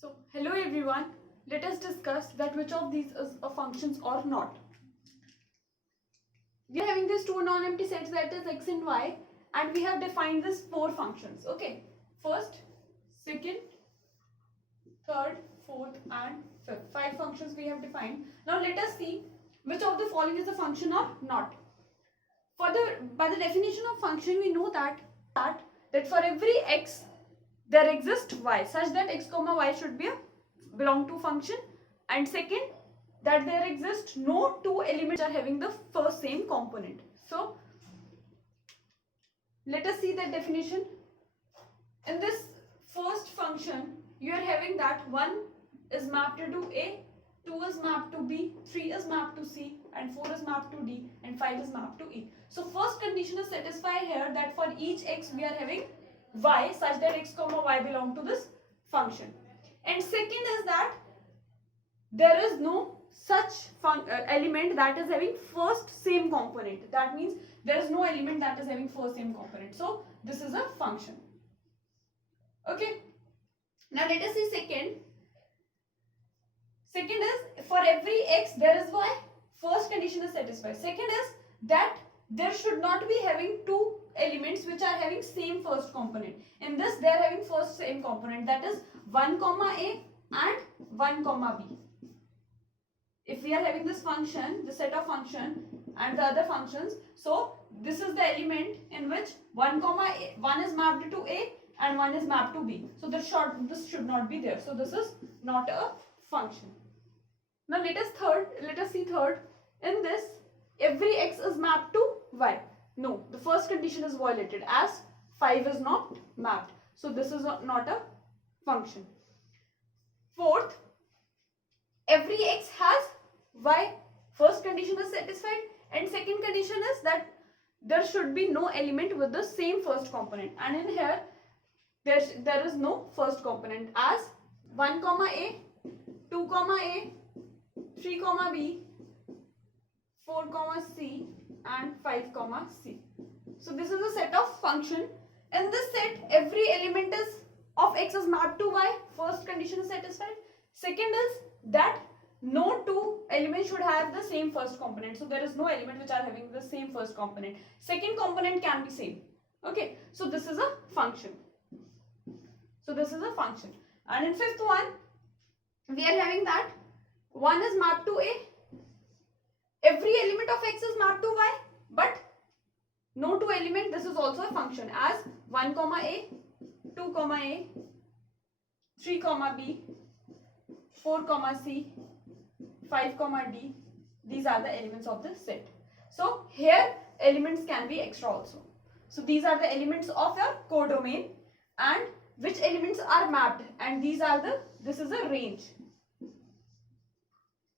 So, hello everyone. Let us discuss that which of these is a functions or not. We are having these two non-empty sets, that is x and y, and we have defined these four functions. Okay, first, second, third, fourth, and fifth. Five functions we have defined. Now let us see which of the following is a function or not. By the definition of function, we know that for every x there exists y, such that x comma y should belong to function, and second, that there exist no two elements are having the first same component. So let us see the definition. In this first function, you are having that 1 is mapped to A, 2 is mapped to B, 3 is mapped to C, and 4 is mapped to D, and 5 is mapped to E. So first condition is satisfied here, that for each x we are having y such that x comma y belong to this function. And second is that there is no such element that is having first same component. That means there is no element that is having first same component. So this is a function. Okay. Now let us see second. Second is for every x there is y. First condition is satisfied. Second is that there should not be having two elements which are having same first component. In this they are having first same component, that is 1 comma a and 1 comma b. If we are having this function, the set of function and the other functions, so this is the element in which 1 is mapped to a and 1 is mapped to b. So this should not be there. So this is not a function. Now let us see third. In this, every x is mapped to y. No, the first condition is violated as 5 is not mapped. So this is not a function. Fourth, every x has y. First condition is satisfied, and second condition is that there should be no element with the same first component. And in here, there is no first component, as 1 comma a, 2 comma a, 3 comma b, 4 comma c, and 5 comma c. So this is a set of function. In this set, every element of x is mapped to y. First condition is satisfied. Second is that no two elements should have the same first component. So there is no element which are having the same first component. Second component can be same. Okay. So this is a function. And in fifth one, we are having that 1 is mapped to a. Every element of x is mapped to y, but no two element. This is also a function, as 1 comma a, 2 comma a, 3 comma b, 4 comma c, 5 comma d. These are the elements of this set. So here elements can be extra also. So these are the elements of your codomain, and which elements are mapped, and this is a range.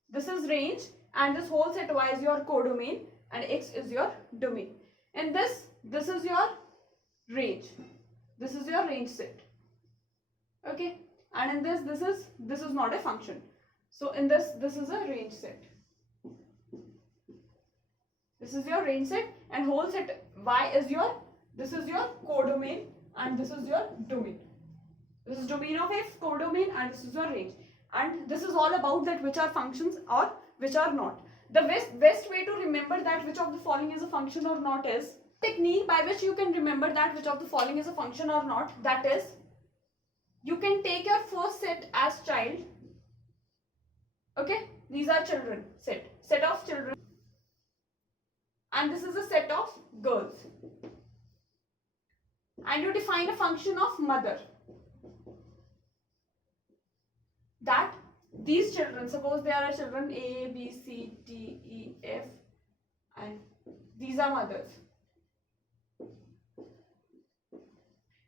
This is range, and this whole set y is your codomain and x is your domain. And this is your range. This is your range set. Okay. And in this is not a function. So in this is a range set. This is your range set, and whole set y is this is your codomain and this is your domain. This is domain of x, codomain, and this is your range. And this is all about that which are functions or which are not. The best way to remember that which of the following is a function or not is technique by which you can remember that which of the following is a function or not. That is, you can take your first set as child. Okay, these are children, set of children, and this is a set of girls, and you define a function of mother. That these children, suppose there are children A, B, C, D, E, F, and these are mothers.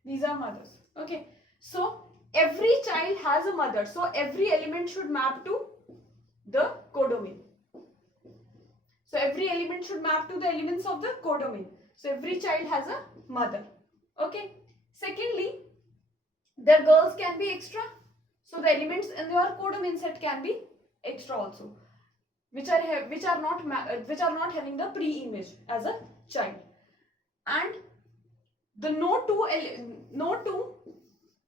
These are mothers. Okay. So every child has a mother. So every element should map to the codomain. So every element should map to the elements of the codomain. So every child has a mother. Okay. Secondly, their girls can be extra. So the elements in your codomain set can be extra also, which are not having the pre-image as a child. And the no two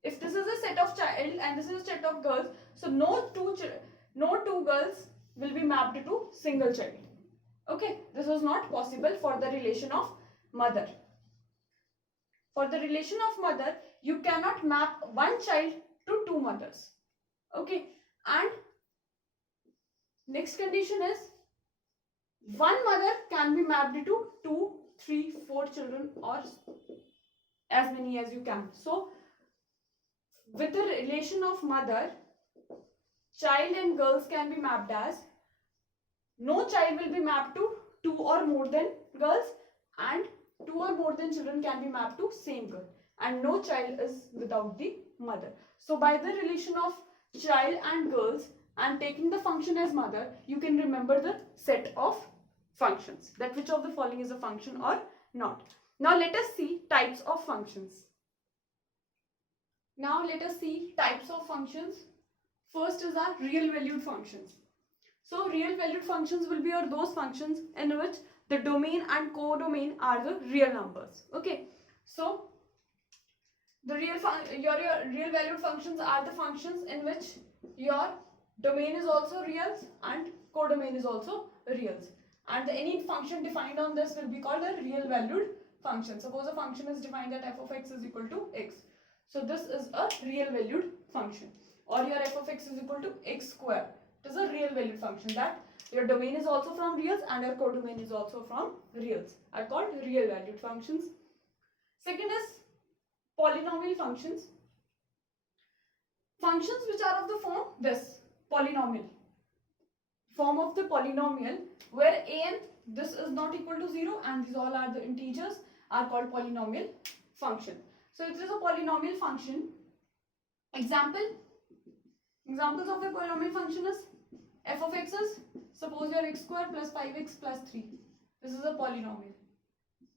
If this is a set of child and this is a set of girls, so no two girls will be mapped to single child. Okay, this was not possible for the relation of mother. For the relation of mother, you cannot map one child to two mothers. Okay, and next condition is one mother can be mapped to 2, 3, 4 children or as many as you can. So with the relation of mother, child and girls can be mapped as no child will be mapped to 2 or more than girls, and 2 or more than children can be mapped to same girl, and no child is without the mother. So by the relation of child and girls and taking the function as mother, you can remember the set of functions, that which of the following is a function or not. Now let us see types of functions. Now let us see types of functions. First is our real valued functions. So real valued functions will be those functions in which the domain and codomain are the real numbers. Okay, so the real valued functions are the functions in which your domain is also reals and codomain is also reals, and any function defined on this will be called a real valued function. Suppose a function is defined that f of x is equal to x, so this is a real valued function. Or your f of x is equal to x square, it is a real valued function, that your domain is also from reals and your codomain is also from reals, are called real valued functions. Second is polynomial functions. Functions which are of the form this polynomial, form of the polynomial, where a n this is not equal to 0 and these all are the integers, are called polynomial function. So it is a polynomial function. Examples of a polynomial function is f of x is, suppose your x square plus 5x plus 3. This is a polynomial.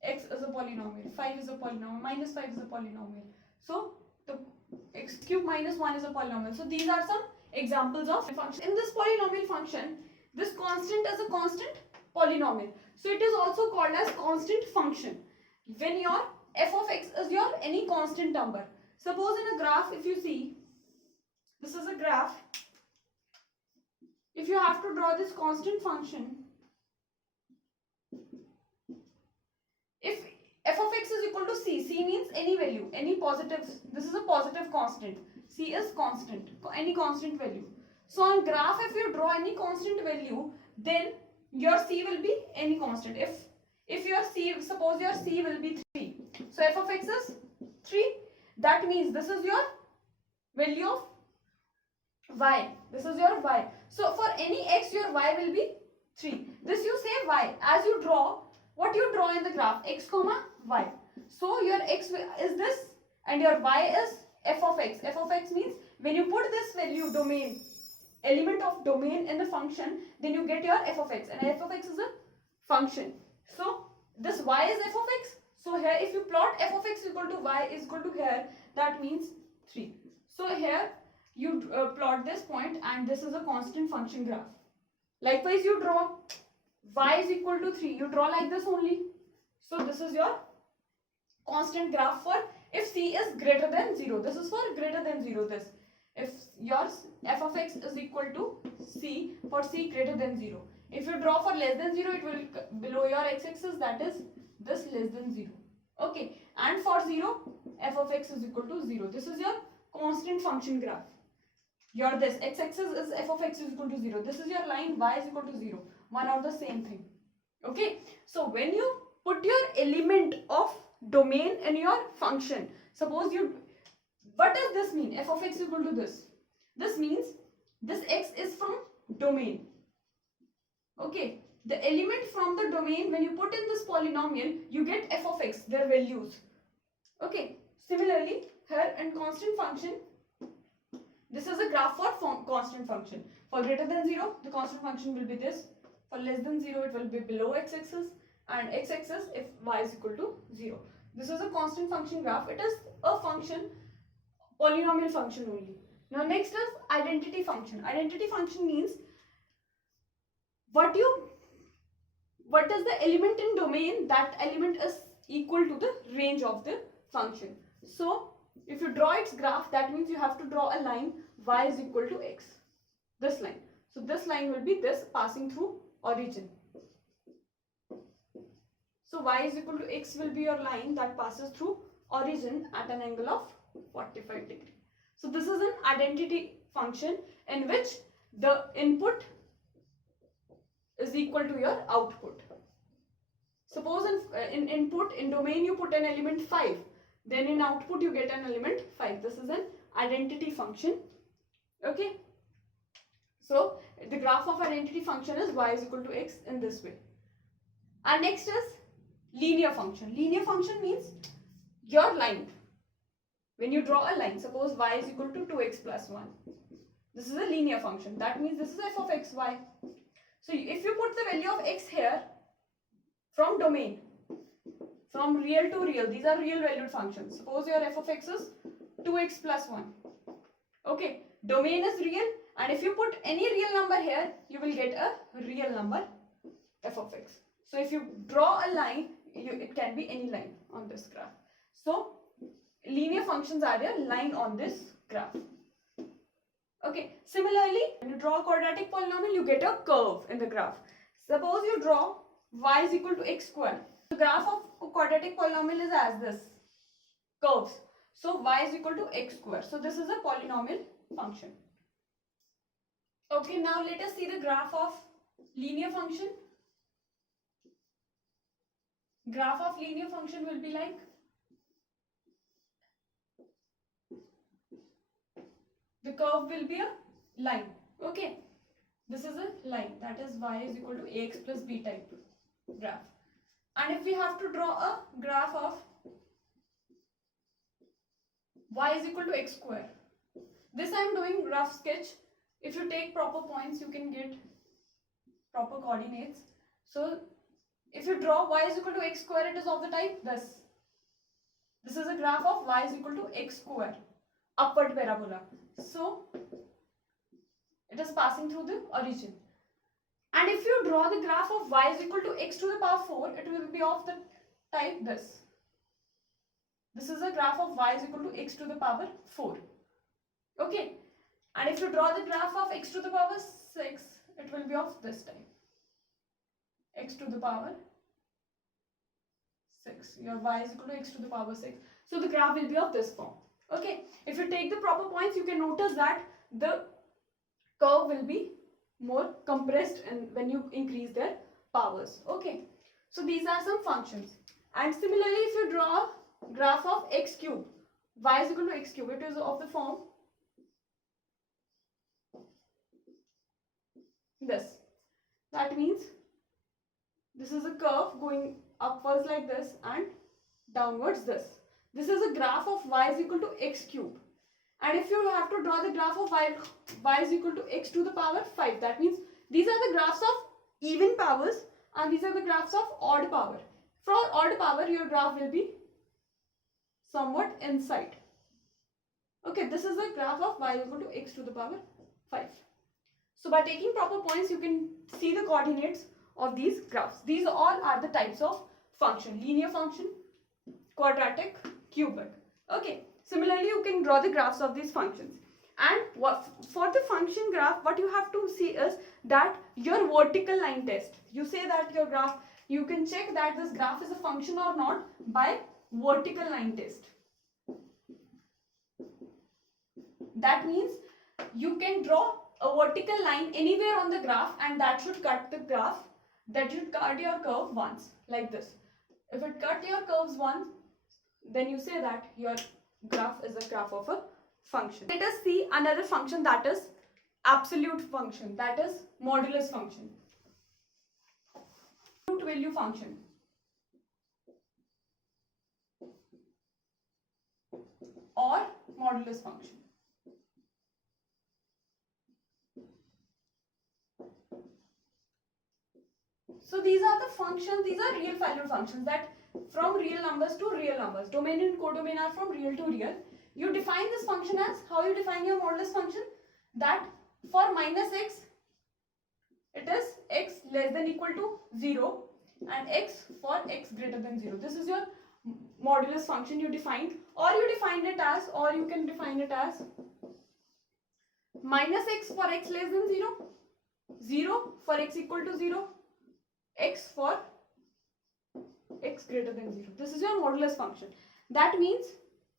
X is a polynomial, 5 is a polynomial, minus 5 is a polynomial. So the x cube minus 1 is a polynomial. So these are some examples of function. In this polynomial function, this constant is a constant polynomial. So it is also called as constant function. When your f of x is your any constant number. Suppose in a graph, if you see, this is a graph. If you have to draw this constant function, if f of x is equal to c, c means any value, any positive, this is a positive constant, c is constant, any constant value. So on graph, if you draw any constant value, then your c will be any constant. If your c, suppose your c will be 3, so f of x is 3, that means this is your value of y, this is your y. So for any x, your y will be 3. This you say y, as you draw, what you draw in the graph, x comma y. So your x is this and your y is f of x. F of x means when you put this value domain, element of domain in the function, then you get your f of x, and f of x is a function. So this y is f of x. So here if you plot f of x equal to y is equal to here, that means 3. So here you plot this point and this is a constant function graph. Likewise you draw y is equal to 3, you draw like this only. So this is your constant graph for if c is greater than 0. This is for greater than 0. This if your f of x is equal to c for c greater than 0. If you draw for less than 0, it will below your x-axis, that is this less than 0. Okay, and for 0, f of x is equal to 0. This is your constant function graph. Your this x-axis is f of x is equal to 0. This is your line y is equal to 0. One are the same thing. Okay, so when you put your element of domain in your function, suppose you, what does this mean? F of x is equal to this. This means this x is from domain. Okay, the element from the domain, when you put in this polynomial, you get f of x, their values. Okay, similarly here in constant function, this is a graph for constant function. For greater than 0, the constant function will be this. For less than 0, it will be below x-axis, and x-axis if y is equal to 0. This is a constant function graph. It is a function, polynomial function only. Now next is identity function. Identity function means what is the element in domain, that element is equal to the range of the function. So If you draw its graph, that means you have to draw a line y is equal to x. This line. So this line will be this passing through origin. So y is equal to x will be your line that passes through origin at an angle of 45 degree. So this is an identity function in which the input is equal to your output. Suppose in input, in domain you put an element 5, then in output you get an element 5. This is an identity function. Okay. So the graph of identity function is y is equal to x in this way. And next is linear function. Linear function means your line. When you draw a line, suppose y is equal to 2x plus 1. This is a linear function. That means this is f of x, y. So if you put the value of x here from domain, from real to real, these are real valued functions. Suppose your f of x is 2x plus 1. Okay, domain is real, and if you put any real number here, you will get a real number f of x. So if you draw a line, it can be any line on this graph. So linear functions are a line on this graph. Okay, similarly, when you draw a quadratic polynomial, you get a curve in the graph. Suppose you draw y is equal to x square. The graph of a quadratic polynomial is as this, curves. So y is equal to x square. So this is a polynomial function. Okay, now let us see the graph of linear function. Graph of linear function will be like, the curve will be a line. Okay, this is a line, that is y is equal to ax plus b type graph. And if we have to draw a graph of y is equal to x square, this I am doing rough sketch. If you take proper points, you can get proper coordinates. So if you draw y is equal to x square, it is of the type this. This is a graph of y is equal to x square, upward parabola. So it is passing through the origin. And if you draw the graph of y is equal to x to the power 4, it will be of the type this. This is a graph of y is equal to x to the power 4. Okay. And if you draw the graph of x to the power 6, it will be of this type. X to the power 6. Your y is equal to x to the power 6. So the graph will be of this form. Okay. If you take the proper points, you can notice that the curve will be more compressed and when you increase their powers. Okay. So these are some functions. And similarly, if you draw a graph of x cube, y is equal to x cube, it is of the form this. That means this is a curve going upwards like this and downwards this. This is a graph of y is equal to x cube. And if you have to draw the graph of y is equal to x to the power 5, that means these are the graphs of even powers and these are the graphs of odd power. For odd power, your graph will be somewhat inside. Okay, this is the graph of y is equal to x to the power 5. So by taking proper points, you can see the coordinates of these graphs. These all are the types of function: linear function, quadratic, cubic. Okay. Similarly, you can draw the graphs of these functions. And for the function graph, what you have to see is that your vertical line test. You say that your graph, you can check that this graph is a function or not by vertical line test. That means you can draw a vertical line anywhere on the graph and that should cut the graph, that should cut your curve once, like this. If it cut your curves once, then you say that your graph is a graph of a function. Let us see another function, that is absolute function, that is modulus function. Absolute value function. Or modulus function. So these are the functions, these are real valued functions that from real numbers to real numbers. Domain and codomain are from real to real. You define this function as, how you define your modulus function? That for minus x, it is x less than equal to 0 and x for x greater than 0. This is your modulus function you defined, or you can define it as minus x for x less than 0, 0 for x equal to 0, x for x greater than 0. This is your modulus function. That means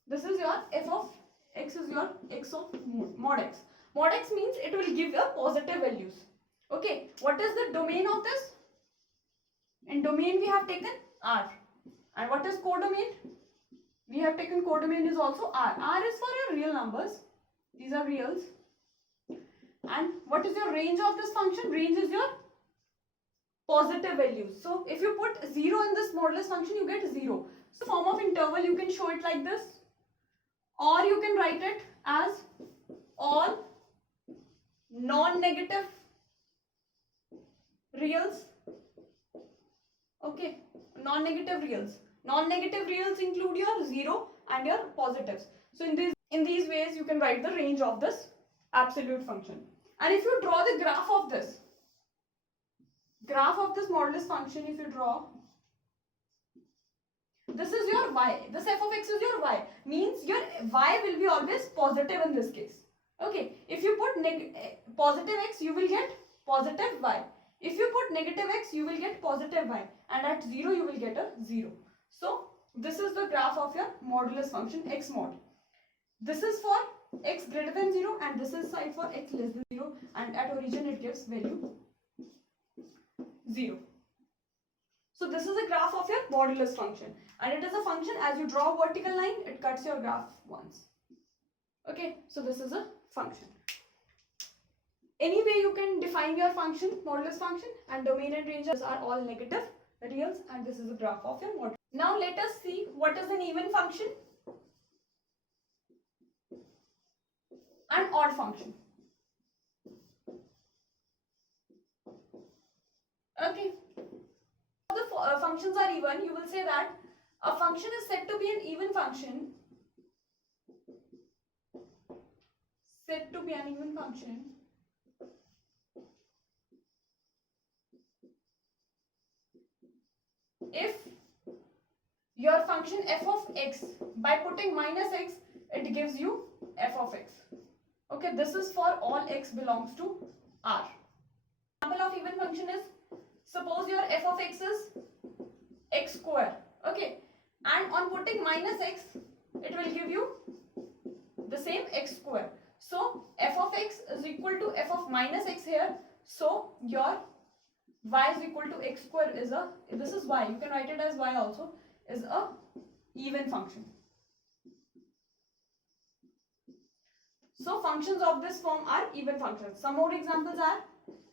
this is your f of x is your x of mod x. Mod x means it will give you positive values. Okay, what is the domain of this? In domain we have taken R. And what is codomain? We have taken codomain is also R. R is for your real numbers. These are reals. And what is your range of this function? Range is your positive values. So if you put 0 in this modulus function, you get 0. So form of interval, you can show it like this. Or you can write it as all non-negative reals. Okay, non-negative reals. Non-negative reals include your 0 and your positives. So in these ways you can write the range of this absolute function. And if you draw the graph of this modulus function, if you draw, this is your y. This f of x is your y. Means your y will be always positive in this case. Okay, if you put positive x, you will get positive y. If you put negative x, you will get positive y. And at 0, you will get a 0. So this is the graph of your modulus function x mod. This is for x greater than 0 and this is side for x less than 0, and at origin it gives value 0. So this is a graph of your modulus function, and it is a function, as you draw a vertical line, it cuts your graph once. Okay, so this is a function. Anyway, you can define your function, modulus function, and domain and range are all negative reals, and this is a graph of your modulus. Now let us see what is an even function and odd function. Okay, the functions are even. You will say that a function is said to be an even function. Said to be an even function if your function f of x, by putting minus x, it gives you f of x. Okay, this is for all x belongs to R. Example of even function is, suppose your f of x is x square. Okay, and on putting minus x, it will give you the same x square. So f of x is equal to f of minus x here. So your y is equal to x square is a, this is y, you can write it as y also, is a even function. So functions of this form are even functions. Some more examples are,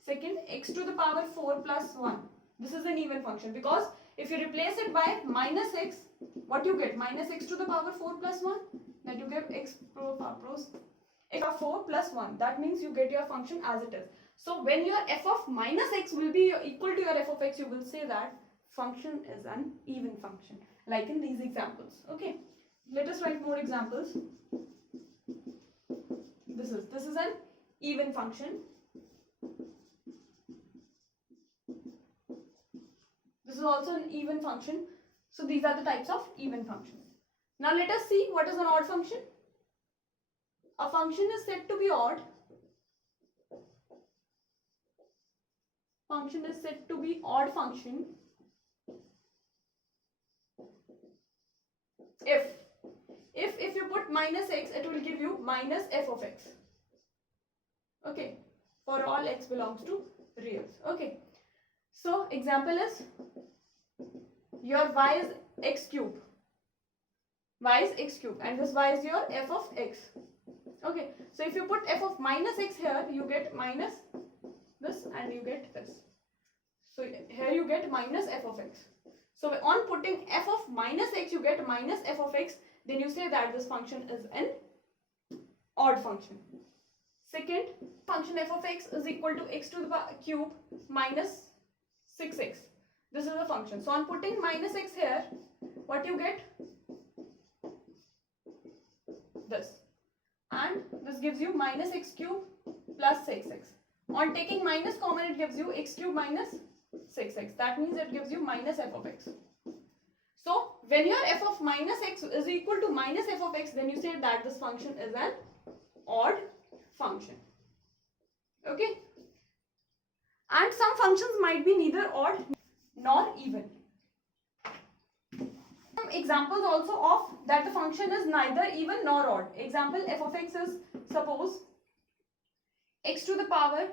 second, x to the power 4 plus 1. This is an even function because if you replace it by minus x, what you get? Minus x to the power 4 plus 1, then you get x of 4 plus 1. That means you get your function as it is. So when your f of minus x will be equal to your f of x, you will say that function is an even function, like in these examples. Okay, let us write more examples. This is an even function. This is also an even function. So these are the types of even functions. Now let us see what is an odd function. A function is said to be odd. Function is said to be odd function if you put minus x, it will give you minus f of x. Okay, for all x belongs to reals. Okay, so example is, your y is x cube. Y is x cube, and this y is your f of x. Okay, so if you put f of minus x here, you get minus this and you get this. So here you get minus f of x. So on putting f of minus x, you get minus f of x. Then you say that this function is an odd function. Second, function f of x is equal to x to the cube minus 6x. This is a function. So on putting minus x here, what you get? This. And this gives you minus x cube plus 6x. On taking minus common, it gives you x cube minus 6x. That means it gives you minus f of x. So when your f of minus x is equal to minus f of x, then you say that this function is an odd function. Okay, and some functions might be neither odd nor even. Some examples also of that the function is neither even nor odd. Example, f of x is, suppose, x to the power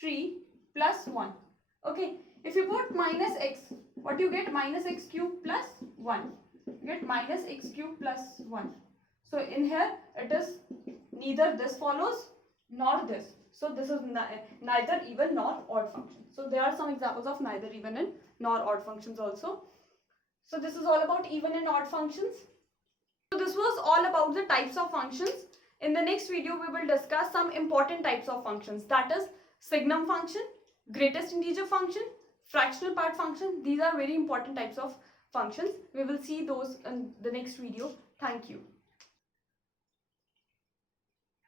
3 plus 1. Okay, if you put minus x, what you get? Minus x cube plus 1. You get minus x cube plus 1. So in here it is neither this follows nor this. So this is neither even nor odd function. So there are some examples of neither even and nor odd functions also. So this is all about even and odd functions. So this was all about the types of functions. In the next video we will discuss some important types of functions, that is signum function, greatest integer function, fractional part function. These are very important types of functions. We will see those in the next video. Thank you.